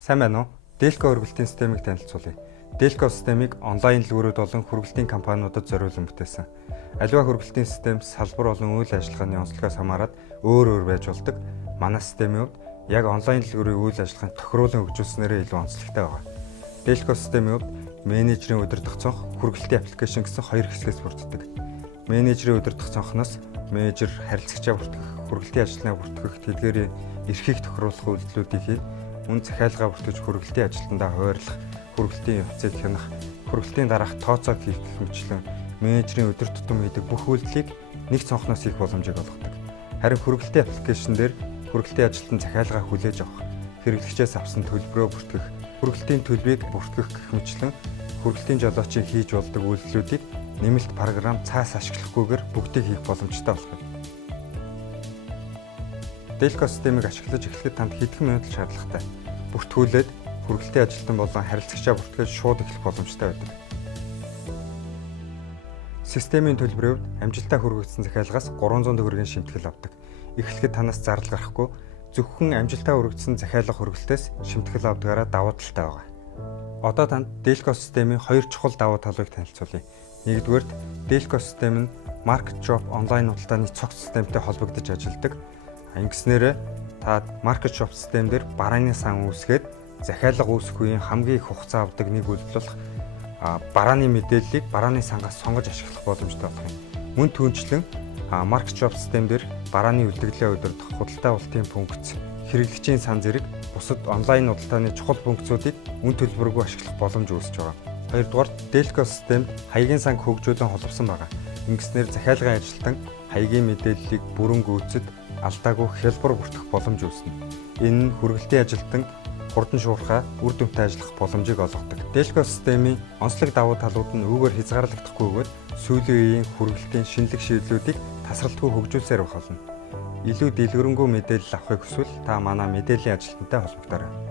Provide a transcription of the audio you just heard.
Сайн байна уу? Delco хөргөлтийн системийг танилцуулъя. Delco системийг онлайн дэлгүүрүүд болон хөргөлтийн компаниудад зориулан бүтээсэн. Аливаа хөргөлтийн систем салбар болон үйл ажиллагааны онцлогоос хамаарат өөр байж болдог. Манай системийн хувьд яг онлайн дэлгүүрийн үйл ажиллагаанд тохируулан хөгжүүлснээрээ илүү онцлогтой байна. Delco системийн хувьд менежерийн удирдах цонх, хөргөлтийн аппликейшн гэсэн хоёр хэсгээс бүрддэг. Менежерийн удирдах цонхноос менежер харилцагчаа бүртгэх, хөргөлтийн ажилтнаа бүртгэх, тэдгээрийн эрхийг тохируулах үйлдэлүүдийг хийж мөн захиалгаа бүртгэж хөргөлтийн ажилтнаа хуваарлах, хөргөлтийн явцыг хянах, хөргөлтийн дараах тооцоог хийх гэх мэтлэн менежерийн өдөр тутам хийдэг бүх үйлдэлийг нэг цонхноос хийх боломжийг олгодог. Харин хөргөлтийн аппликейшн дээр хөргөлтийн ажилтан захиалгаа хүлээж авах, хэрэглэгчээс авсан төлбөрөө бүртгэх, хөргөлтийн төлбөрийг бүртгэх гэх мэтлэн хөргөлтийн жолоочийн хийж болдог үйлдэлүүдийг нэмэлт програм цаас ашиглахгүйгээр бүгдийг хийх боломжтой болох юм. Delco системийг ашиглаж эхлэхэд танд хэдхэн минут шаардлагатай. Бүртгүүлээд хөргөлтийн ажилтан болон харилцагчаа бүртгэж шууд эхлэх боломжтой байдаг. Системийн төлбөрийн хувьд амжилттай хүргэгдсэн захиалгаас 300 төгрөгийн шимтгэл авдаг. Эхлэхэд танаас зардал гарахгүй, зөвхөн амжилттай хүргэгдсэн захиалга хөргөлтөөс шимтгэл авдагаараа давуу талтай байгаа. Одоо танд Delco системийн хоёр чухал давуу талыг танилцуулъя. Нэгдүгээрт Delco систем нь MarketShop онлайн худалдааны цогц системтэй холбогдож ажилладаг. Ингэснээр та MarketShop системээр барааны сан үүсгээд захиалга үүсэх үеийн хамгийн их хугацаа авдаг нэг үйлдэл болох барааны мэдээллийг барааны сангаас сонгож ашиглах боломжтой болох юм. Мөн түүнчлэн MarketShop системээр барааны үлдэгдлээ удирдах худалдаа авалтын функц, хэрэглэгчийн сан зэрэг бусад онлайн худалдааны чухал функцүүдийг үн төлбөргүй ашиглах боломж үүсэж байгаа. Хоёрдугаар, Delco систем хаягийн санг хөгжүүлэн холбосон байгаа. Ингэснээр захиалгын ажилтан хаягийн мэдээллийг бүрэн гүйцэд алдаагүй хялбар бүртгэх боломж үүснэ. Энэ нь хөргөлтийн ажилтан хурдан шуурхай үр дүнтэй ажиллах боломжийг олгодог. Delco системийн онцлог давуу талууд нь үүгээр хязгаарлагдахгүйгээр сүүлийн үеийн хөргөлтийн шинэлэг шийдлүүдийг тасралтгүй хөгжүүлсээр байх болно. Илүү дэлгэрэнгүй мэдээлэл авахыг хүсвэл та манай мэдээллийн ажилтнтай холбогдорой.